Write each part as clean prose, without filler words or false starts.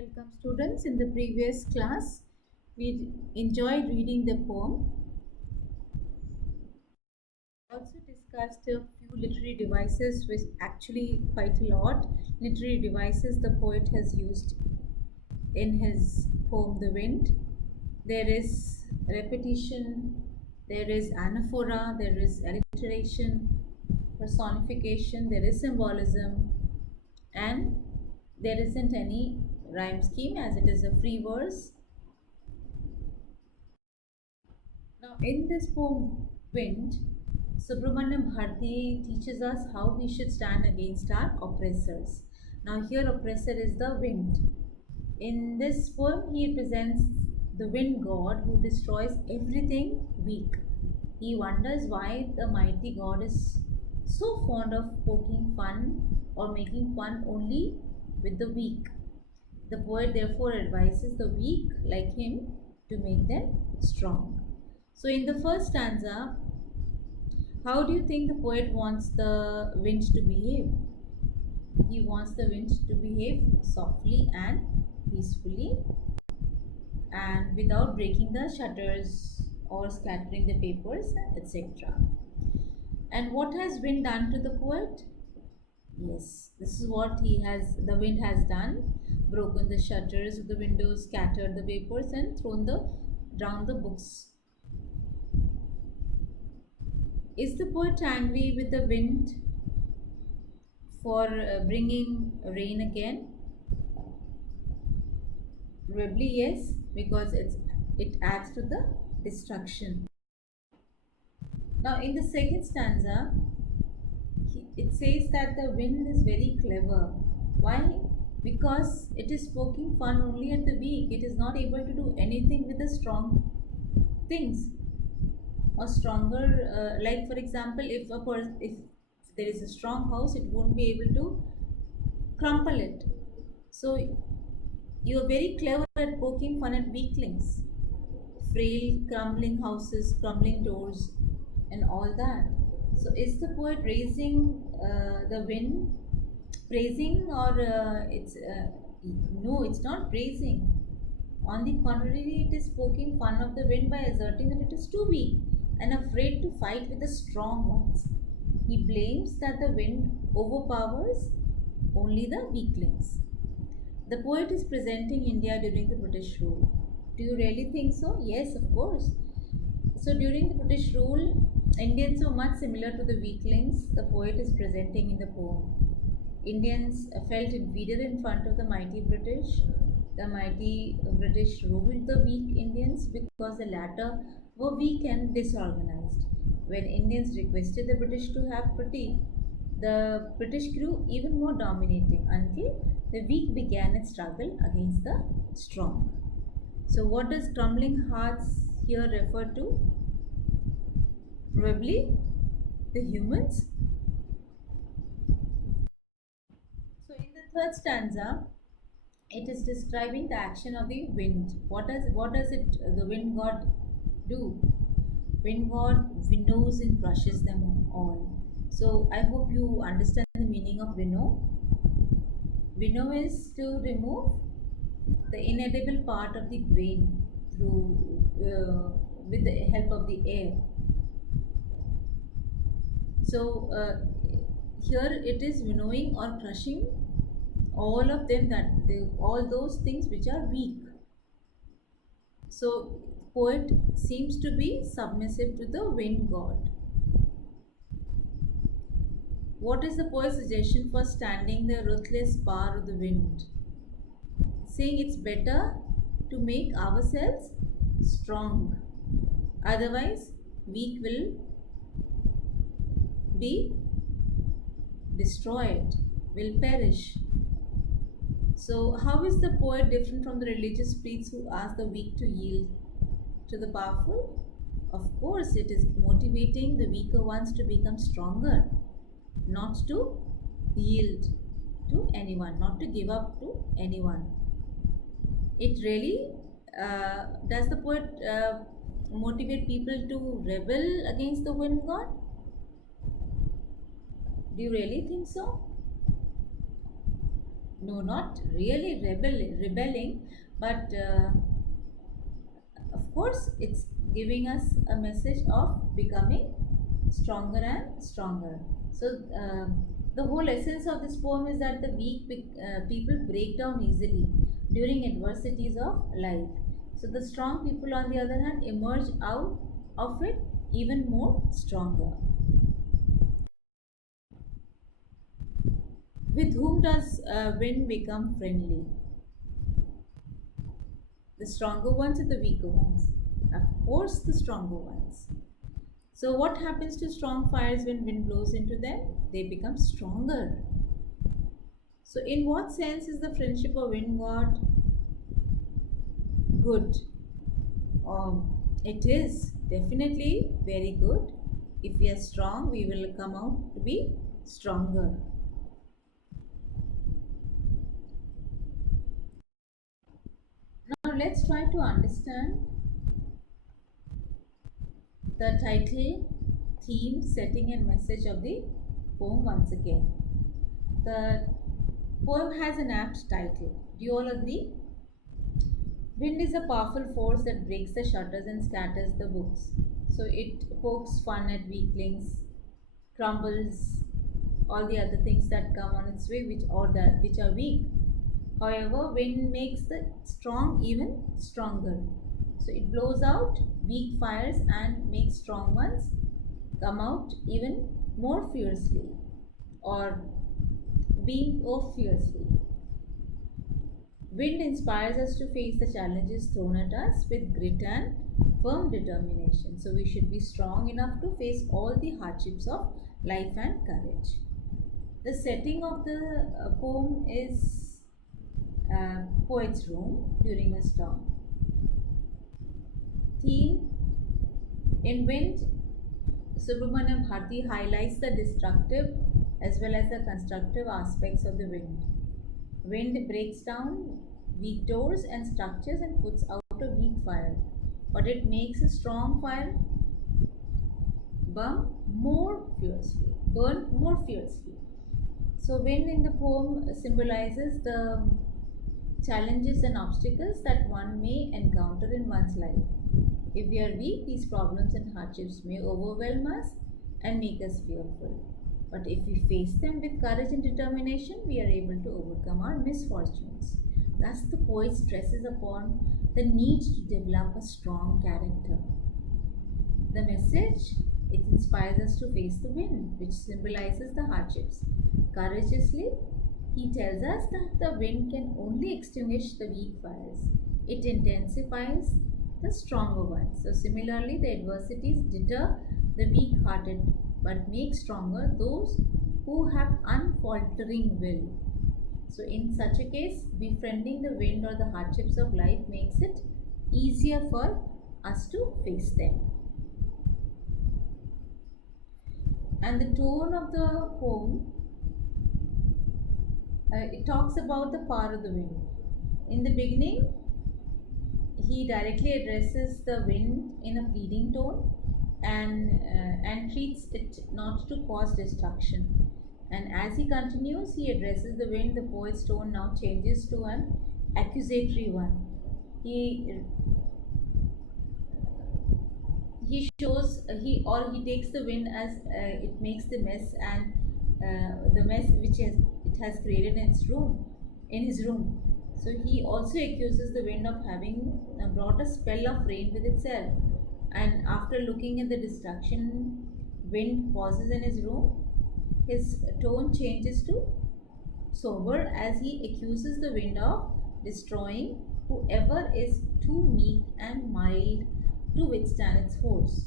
Welcome students. In the previous class, we enjoyed reading the poem. Also discussed a few literary devices, which actually quite a lot literary devices the poet has used in his poem The Wind. There is repetition, there is anaphora, there is alliteration, personification, there is symbolism, and there isn't any rhyme scheme as it is a free verse. Now, in this poem, Wind, Subramanyam Bharti teaches us how we should stand against our oppressors. Now, here, oppressor is the wind. In this poem, he represents the wind god who destroys everything weak. He wonders why the mighty god is so fond of poking fun or making fun only with the weak. The poet therefore advises the weak like him to make them strong. So, in the first stanza, how do you think the poet wants the wind to behave? He wants the wind to behave softly and peacefully and without breaking the shutters or scattering the papers, etc. And what has wind done to the poet? Yes, this is what the wind has done, broken the shutters of the windows, scattered the papers, and down the books. Is the poet angry with the wind for bringing rain again? Probably yes, because it adds to the destruction. Now, in the second stanza, it says that the wind is very clever. Why? Because it is poking fun only at the weak. It is not able to do anything with the strong things or stronger. Like for example, if there is a strong house, it won't be able to crumple it. So you are very clever at poking fun at weaklings, frail, crumbling houses, crumbling doors, and all that. So, is the poet raising the wind, praising, or no? It's not praising. On the contrary, it is poking fun of the wind by asserting that it is too weak and afraid to fight with the strong ones. He blames that the wind overpowers only the weaklings. The poet is presenting India during the British rule. Do you really think so? Yes, of course. So during the British rule, Indians were much similar to the weaklings the poet is presenting in the poem. Indians felt inferior in front of the mighty British. The mighty British ruled the weak Indians because the latter were weak and disorganized. When Indians requested the British to have pratik, the British grew even more dominating until the weak began its struggle against the strong. So, what does crumbling hearts here refer to? Probably the humans. So, in the third stanza, it is describing the action of the wind. What does it the wind god do? Wind god winnows and crushes them all. So, I hope you understand the meaning of winnow. Winnow is to remove the inedible part of the grain through with the help of the air. So here it is winnowing or crushing all of them all those things which are weak. So poet seems to be submissive to the wind god. What is the poet's suggestion for standing the ruthless power of the wind? Saying it's better to make ourselves strong. Otherwise, weak will be destroyed, will perish. So, how is the poet different from the religious priests who ask the weak to yield to the powerful? Of course, it is motivating the weaker ones to become stronger, not to yield to anyone, not to give up to anyone. It really does the poet motivate people to rebel against the wind god? Do you really think so? No, not really rebelling, but of course, it's giving us a message of becoming stronger and stronger. So, the whole essence of this poem is that the people break down easily during adversities of life. So, the strong people, on the other hand, emerge out of it even more stronger. With whom does wind become friendly? The stronger ones or the weaker ones? Of course, the stronger ones. So, what happens to strong fires when wind blows into them? They become stronger. So, in what sense is the friendship of wind god good? It is definitely very good. If we are strong, we will come out to be stronger. Now, let's try to understand the title, theme, setting, and message of the poem once again. The poem has an apt title. Do you all agree? Wind is a powerful force that breaks the shutters and scatters the books. So it pokes fun at weaklings, crumbles all the other things that come on its way, which are weak. However, wind makes the strong even stronger. So it blows out weak fires and makes strong ones come out even more fiercely or beam more fiercely. Wind inspires us to face the challenges thrown at us with grit and firm determination. So we should be strong enough to face all the hardships of life and courage. The setting of the poem is poet's room during a storm. Theme: in Wind, Subramaniam Bharti highlights the destructive as well as the constructive aspects of the wind. Wind breaks down weak doors and structures and puts out a weak fire, but it makes a strong fire burn more fiercely. So, wind in the poem symbolizes the challenges and obstacles that one may encounter in one's life. If we are weak, these problems and hardships may overwhelm us and make us fearful. But if we face them with courage and determination, we are able to overcome our misfortunes. Thus, the poet stresses upon the need to develop a strong character. The message: it inspires us to face the wind, which symbolizes the hardships. Courageously, he tells us that the wind can only extinguish the weak fires. It intensifies the stronger ones. So, similarly, the adversities deter the weak hearted but make stronger those who have unfaltering will. So, in such a case, befriending the wind or the hardships of life makes it easier for us to face them. And the tone of the poem, it talks about the power of the wind. In the beginning, he directly addresses the wind in a pleading tone and treats it not to cause destruction. And as he continues, he addresses the wind. The poet's tone now changes to an accusatory one. He he shows he takes the wind as it makes the mess and the mess which it has created in his room. So he also accuses the wind of having brought a spell of rain with itself. And after looking at the destruction wind causes in his room, his tone changes to sober as he accuses the wind of destroying whoever is too meek and mild to withstand its force.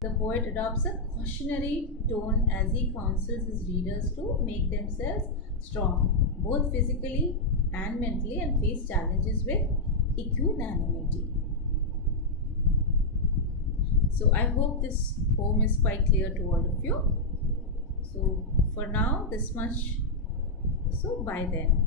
The poet adopts a cautionary tone as he counsels his readers to make themselves strong, both physically and mentally, and face challenges with equanimity. So, I hope this poem is quite clear to all of you. So, for now, this much. So, bye then.